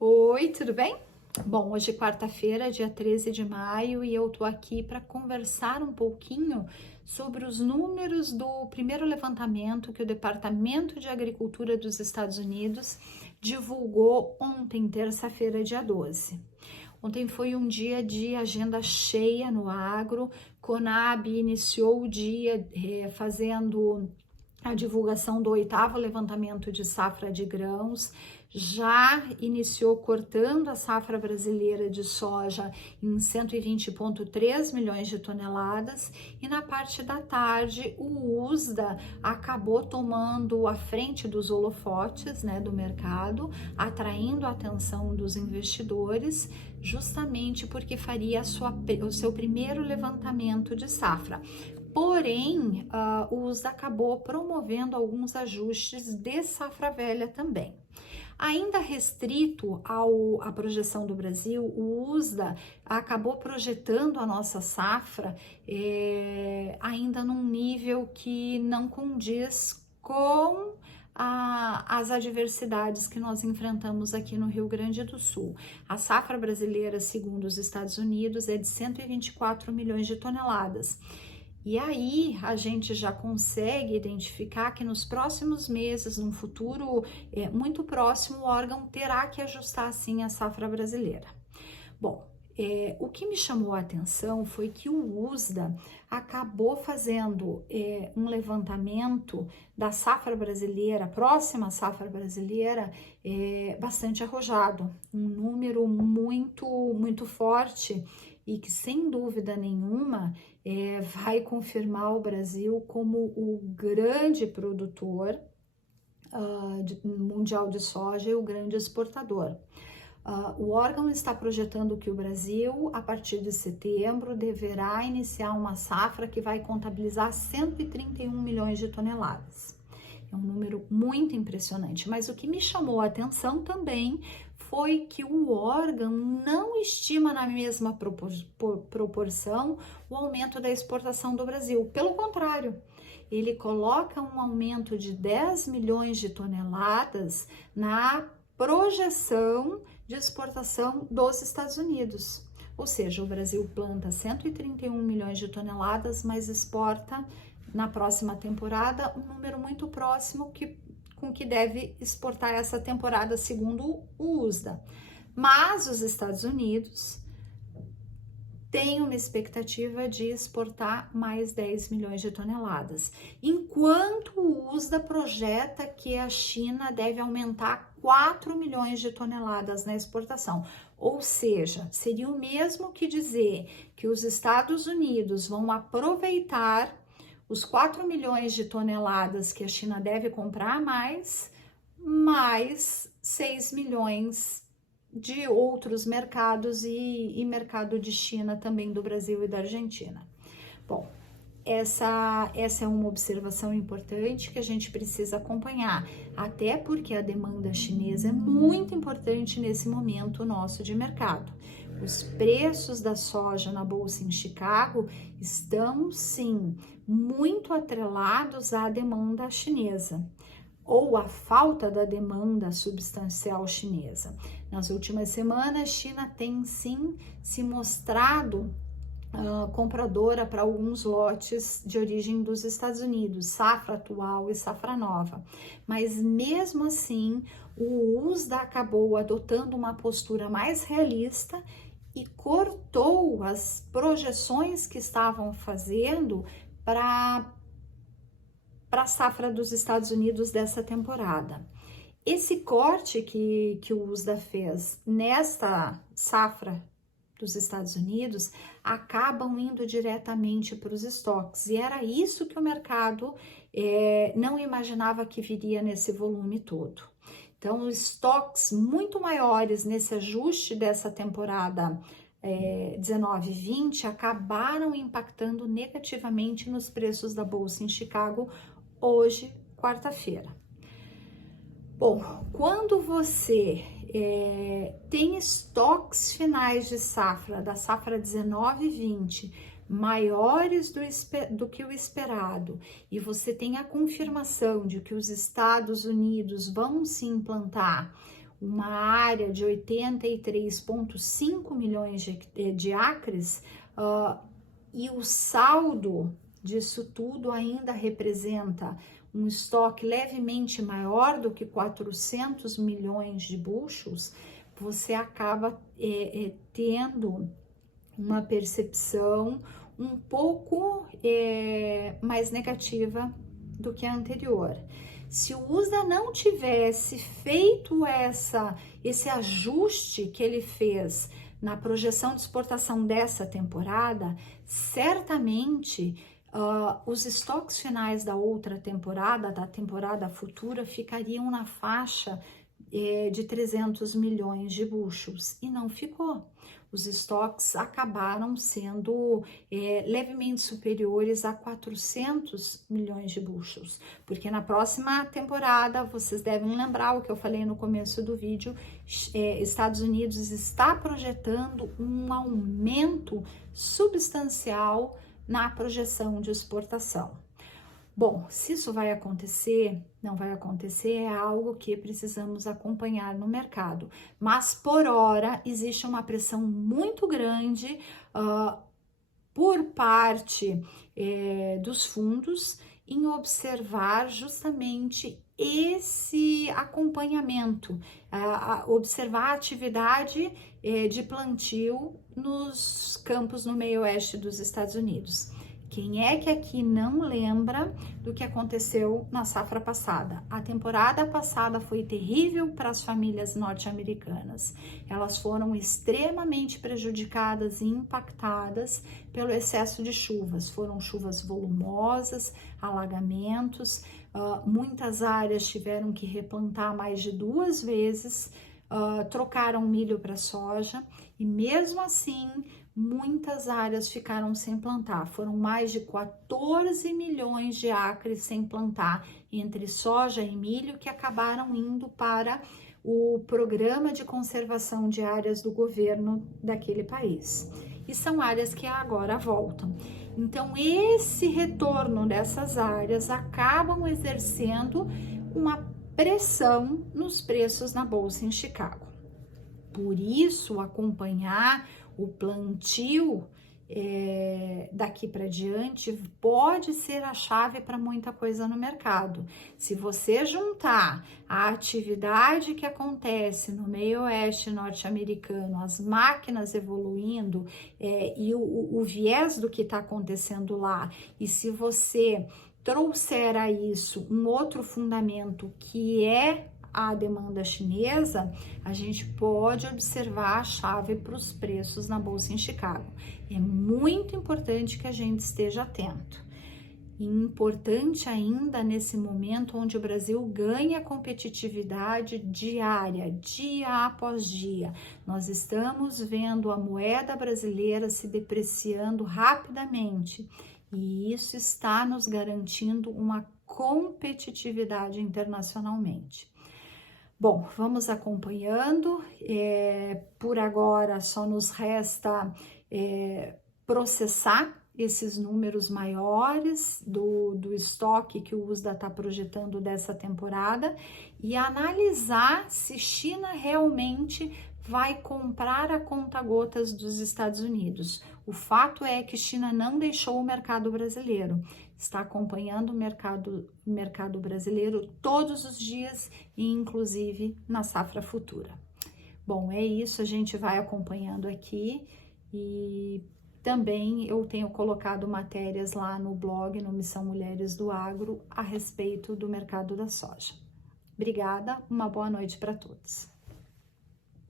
Oi, tudo bem? Bom, hoje é quarta-feira, dia 13 de maio, e eu tô aqui para conversar um pouquinho sobre os números do primeiro levantamento que o Departamento de Agricultura dos Estados Unidos divulgou ontem, terça-feira, dia 12. Ontem foi um dia de agenda cheia no agro. Conab iniciou o dia fazendo a divulgação do 8º levantamento de safra de grãos, já iniciou cortando a safra brasileira de soja em 120,3 milhões de toneladas, e na parte da tarde o USDA acabou tomando a frente dos holofotes, do mercado, atraindo a atenção dos investidores, justamente porque faria o seu primeiro levantamento de safra. Porém, o USDA acabou promovendo alguns ajustes de safra velha também. Ainda restrito à projeção do Brasil, o USDA acabou projetando a nossa safra ainda num nível que não condiz com as adversidades que nós enfrentamos aqui no Rio Grande do Sul. A safra brasileira, segundo os Estados Unidos, é de 124 milhões de toneladas. E aí a gente já consegue identificar que nos próximos meses, num futuro muito próximo, o órgão terá que ajustar sim a safra brasileira. Bom, o que me chamou a atenção foi que o USDA acabou fazendo um levantamento da safra brasileira, próxima safra brasileira, bastante arrojado, um número muito forte, e que sem dúvida nenhuma vai confirmar o Brasil como o grande produtor mundial de soja e o grande exportador. O órgão está projetando que o Brasil, a partir de setembro, deverá iniciar uma safra que vai contabilizar 131 milhões de toneladas. É um número muito impressionante, mas o que me chamou a atenção também foi que o órgão não estima na mesma proporção o aumento da exportação do Brasil. Pelo contrário, ele coloca um aumento de 10 milhões de toneladas na projeção de exportação dos Estados Unidos. Ou seja, o Brasil planta 131 milhões de toneladas, mas exporta na próxima temporada um número muito próximo com que deve exportar essa temporada, segundo o USDA. Mas os Estados Unidos têm uma expectativa de exportar mais 10 milhões de toneladas, enquanto o USDA projeta que a China deve aumentar 4 milhões de toneladas na exportação. Ou seja, seria o mesmo que dizer que os Estados Unidos vão aproveitar os 4 milhões de toneladas que a China deve comprar mais 6 milhões de outros mercados e mercado de China também, do Brasil e da Argentina. Bom, essa é uma observação importante que a gente precisa acompanhar, até porque a demanda chinesa é muito importante nesse momento nosso de mercado. Os preços da soja na bolsa em Chicago estão, sim, muito atrelados à demanda chinesa, ou a falta da demanda substancial chinesa. Nas últimas semanas, a China tem, sim, se mostrado compradora para alguns lotes de origem dos Estados Unidos, safra atual e safra nova. Mas mesmo assim, o USDA acabou adotando uma postura mais realista e cortou as projeções que estavam fazendo para a safra dos Estados Unidos dessa temporada. Esse corte que o USDA fez nesta safra dos Estados Unidos acabam indo diretamente para os estoques, e era isso que o mercado não imaginava que viria nesse volume todo. Então, os estoques muito maiores nesse ajuste dessa temporada 19 e 20 acabaram impactando negativamente nos preços da bolsa em Chicago hoje, quarta-feira. Bom, quando você tem estoques finais de safra, da safra 19 e 20, maiores do que o esperado, e você tem a confirmação de que os Estados Unidos vão se implantar uma área de 83,5 milhões de acres, e o saldo disso tudo ainda representa um estoque levemente maior do que 400 milhões de bushels, você acaba tendo uma percepção um pouco mais negativa do que a anterior. Se o USDA não tivesse feito esse ajuste que ele fez na projeção de exportação dessa temporada, certamente os estoques finais da outra temporada, da temporada futura, ficariam na faixa de 300 milhões de bushels, e não ficou. Os estoques acabaram sendo levemente superiores a 400 milhões de bushels, porque na próxima temporada, vocês devem lembrar o que eu falei no começo do vídeo, Estados Unidos está projetando um aumento substancial na projeção de exportação. Bom, se isso vai acontecer, não vai acontecer, é algo que precisamos acompanhar no mercado. Mas, por hora, existe uma pressão muito grande por parte dos fundos em observar justamente esse acompanhamento, observar a atividade de plantio nos campos no meio oeste dos Estados Unidos. Quem é que aqui não lembra do que aconteceu na safra passada? A temporada passada foi terrível para as famílias norte-americanas. Elas foram extremamente prejudicadas e impactadas pelo excesso de chuvas. Foram chuvas volumosas, alagamentos, muitas áreas tiveram que replantar mais de 2 vezes, trocaram milho para soja, e mesmo assim muitas áreas ficaram sem plantar. Foram mais de 14 milhões de acres sem plantar, entre soja e milho, que acabaram indo para o programa de conservação de áreas do governo daquele país. E são áreas que agora voltam. Então, esse retorno dessas áreas acabam exercendo uma pressão nos preços na bolsa em Chicago. Por isso, acompanhar o plantio daqui para diante pode ser a chave para muita coisa no mercado. Se você juntar a atividade que acontece no meio oeste norte-americano, as máquinas evoluindo e o viés do que está acontecendo lá, e se você trouxer a isso um outro fundamento que é a demanda chinesa, a gente pode observar a chave para os preços na bolsa em Chicago. É muito importante que a gente esteja atento. E importante ainda nesse momento onde o Brasil ganha competitividade diária, dia após dia. Nós estamos vendo a moeda brasileira se depreciando rapidamente, e isso está nos garantindo uma competitividade internacionalmente. Bom, vamos acompanhando. Por agora só nos resta processar esses números maiores do estoque que o USDA está projetando dessa temporada e analisar se China realmente vai comprar a conta-gotas dos Estados Unidos. O fato é que China não deixou o mercado brasileiro, está acompanhando o mercado brasileiro todos os dias e inclusive na safra futura. Bom, é isso, a gente vai acompanhando aqui e também eu tenho colocado matérias lá no blog, no Missão Mulheres do Agro, a respeito do mercado da soja. Obrigada, uma boa noite para todos.